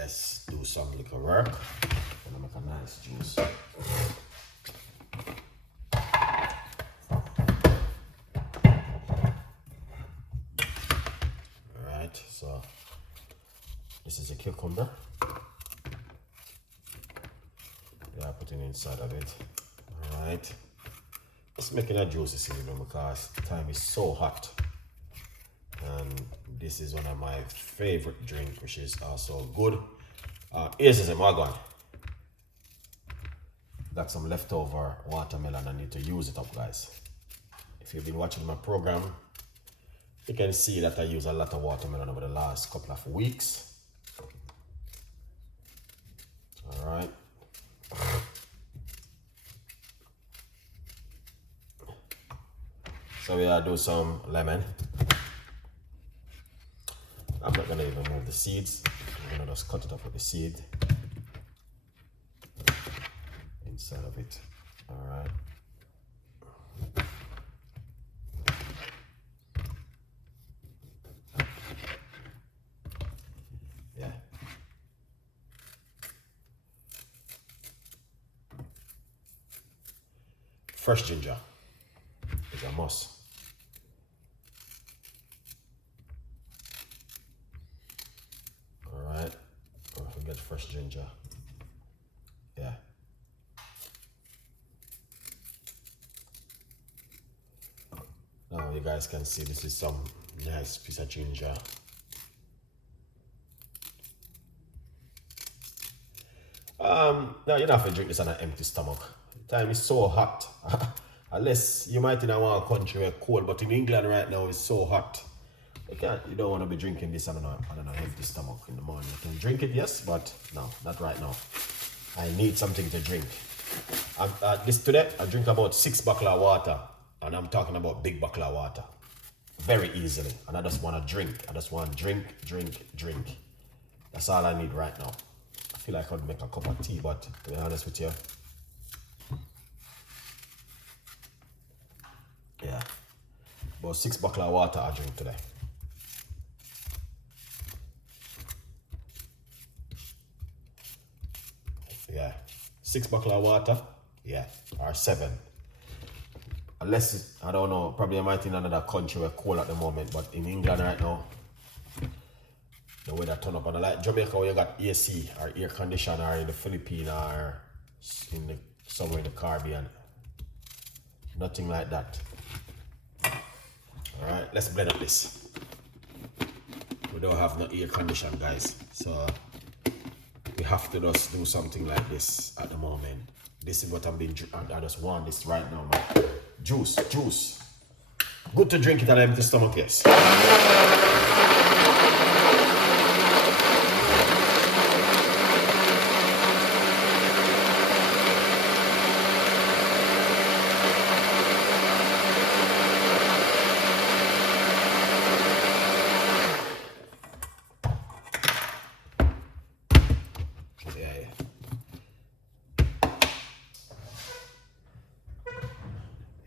let's do some little work. Gonna make a nice juice. Alright, so this is a cucumber. Yeah, putting inside of it. Alright. Just making a juicy cinnamon because the time is so hot. And this is one of my favorite drinks, which is also good. Here's a magon. Got some leftover watermelon. I need to use it up, guys. If you've been watching my program, you can see that I use a lot of watermelon over the last couple of weeks. All right. So we do some lemon. I'm not gonna even move the seeds. I'm gonna just cut it up with the seed inside of it. All right. Yeah. Fresh ginger is a must. Don't forget fresh ginger. Yeah. Now you guys can see this is some nice piece of ginger. Now you don't have to drink this on an empty stomach. The time is so hot. Unless you might in a country where cold, but in England right now it's so hot. You don't want to be drinking this on an empty stomach in the morning. You can drink it, yes, but no, not right now. I need something to drink. Today, I drink about 6 bottles of water, and I'm talking about big bottle of water. Very easily, and I just want to drink. I just want to drink. That's all I need right now. I feel like I would make a cup of tea, but to be honest with you, yeah, about 6 bottles of water I drink today. Yeah, 6 bottles of water, yeah, or 7. Unless, I don't know, probably I might in another country where cold at the moment, but in England right now, the weather turn up. And like Jamaica where you got AC or air conditioner, or in the Philippines or somewhere in the Caribbean. Nothing like that. Alright, let's blend up this. We don't have no air conditioner, guys, so we have to just do something like this at the moment. This is what I'm being. I just want this right now, man. Juice. Good to drink it at an empty stomach, yes.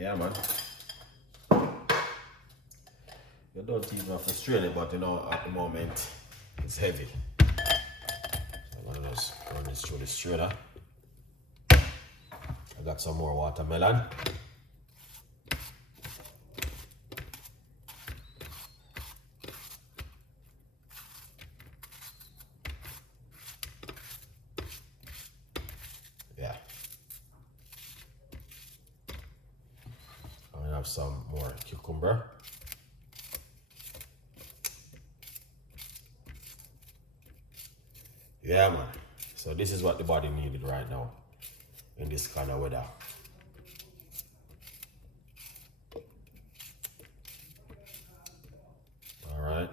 Yeah, man. You don't even have to strain it, but you know, at the moment, it's heavy. So I'm gonna just run this through the strainer. I got some more watermelon. Yeah. I'm gonna have some more cucumber. Yeah, man. So this is what the body needed right now in this kind of weather. All right.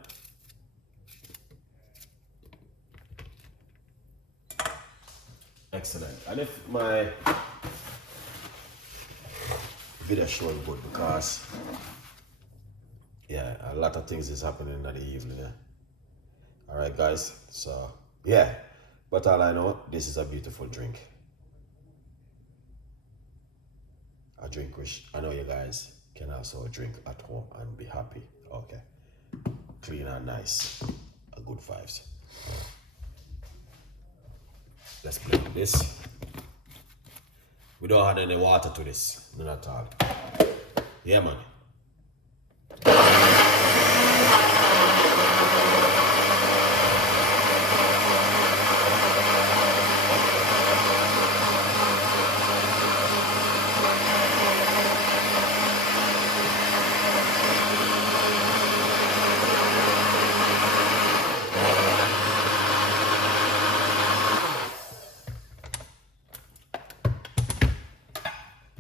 Excellent. And if my video showing good, because yeah, a lot of things is happening in the evening. Yeah? All right, guys. So yeah, but all I know, this is a beautiful drink. A drink which I know you guys can also drink at home and be happy. Okay, clean and nice, a good vibes. Let's blend this. We don't add any water to this, none at all. Yeah, man.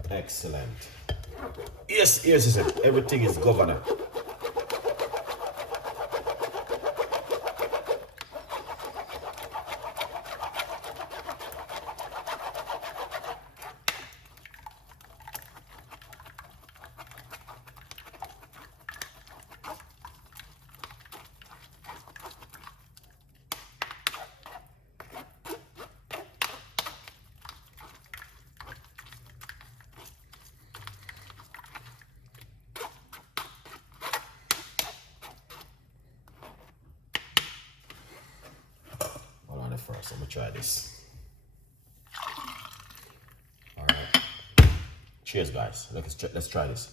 Excellent. Yes, yes, yes. Everything is governor. First, I'm gonna try this. All right. Cheers, guys. Let's try this.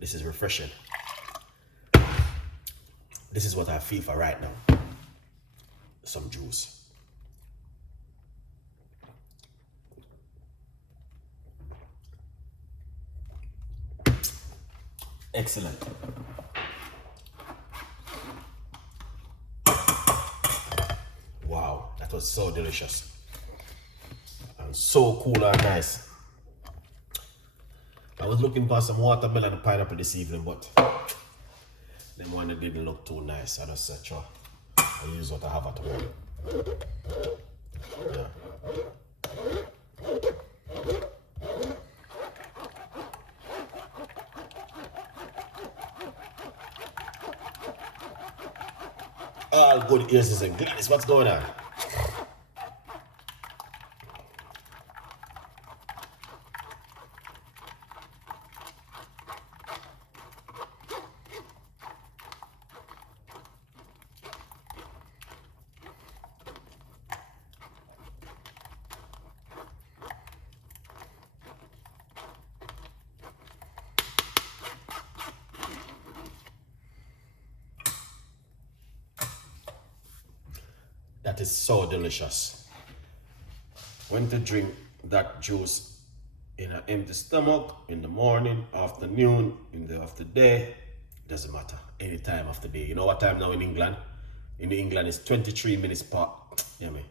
This is refreshing. This is what I feel for right now. Some juice. Excellent. Wow, that was so delicious. And so cool and nice. I was looking for some watermelon and pineapple this evening, but them one didn't look too nice. I just said, sure, I'll use what I have at home. Yeah. All good ears and Gladys, what's going on? That is so delicious. When to drink that juice in an empty stomach, in the morning, afternoon, in the after day, doesn't matter. Any time of the day. You know what time now in England? In England it's 23 minutes past, yeah, me.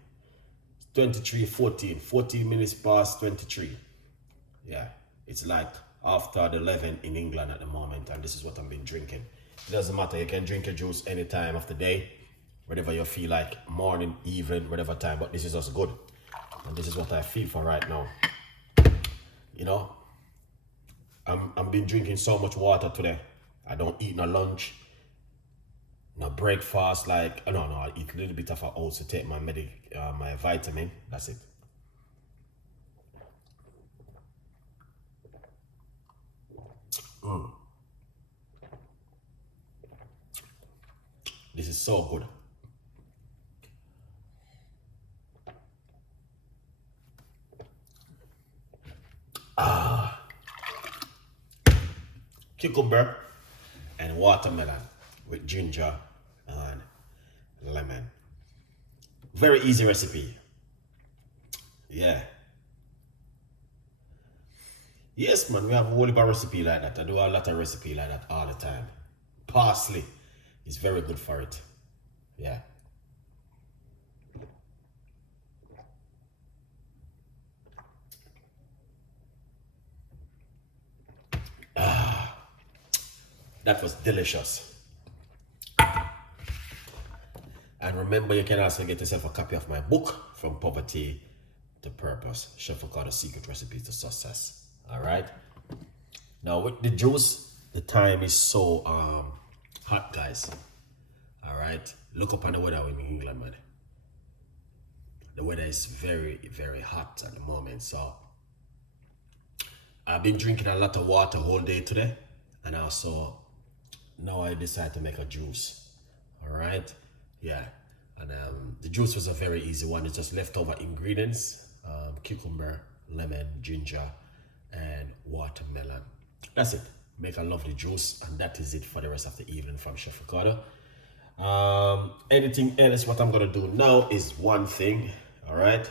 14 minutes past 23. Yeah, it's like after the 11 in England at the moment, and this is what I've been drinking. It doesn't matter, you can drink your juice any time of the day, whatever you feel like, morning, evening, whatever time, but this is just good. And this is what I feel for right now. You know, I'm been drinking so much water today. I don't eat no lunch, no breakfast, like, no, I eat a little bit of oats to take my my vitamin, that's it. This is so good. Cucumber and watermelon with ginger and lemon. Very easy recipe. Yeah. Yes, man, we have a whole heap of recipe like that. I do a lot of recipe like that all the time. Parsley is very good for it. Yeah. That was delicious. And remember, you can also get yourself a copy of my book, From Poverty to Purpose, Chef Ricardo's Secret Recipes to Success. All right. Now with the juice, the time is so hot, guys. All right. Look up on the weather in England, man. the weather is very, very hot at the moment. So I've been drinking a lot of water whole day today, and also now I decided to make a juice. All right, yeah, and the juice was a very easy one. It's just leftover ingredients: cucumber, lemon, ginger, and watermelon. That's it. Make a lovely juice, and that is it for the rest of the evening from Chef Ricardo. Anything else? What I'm gonna do now is one thing. All right.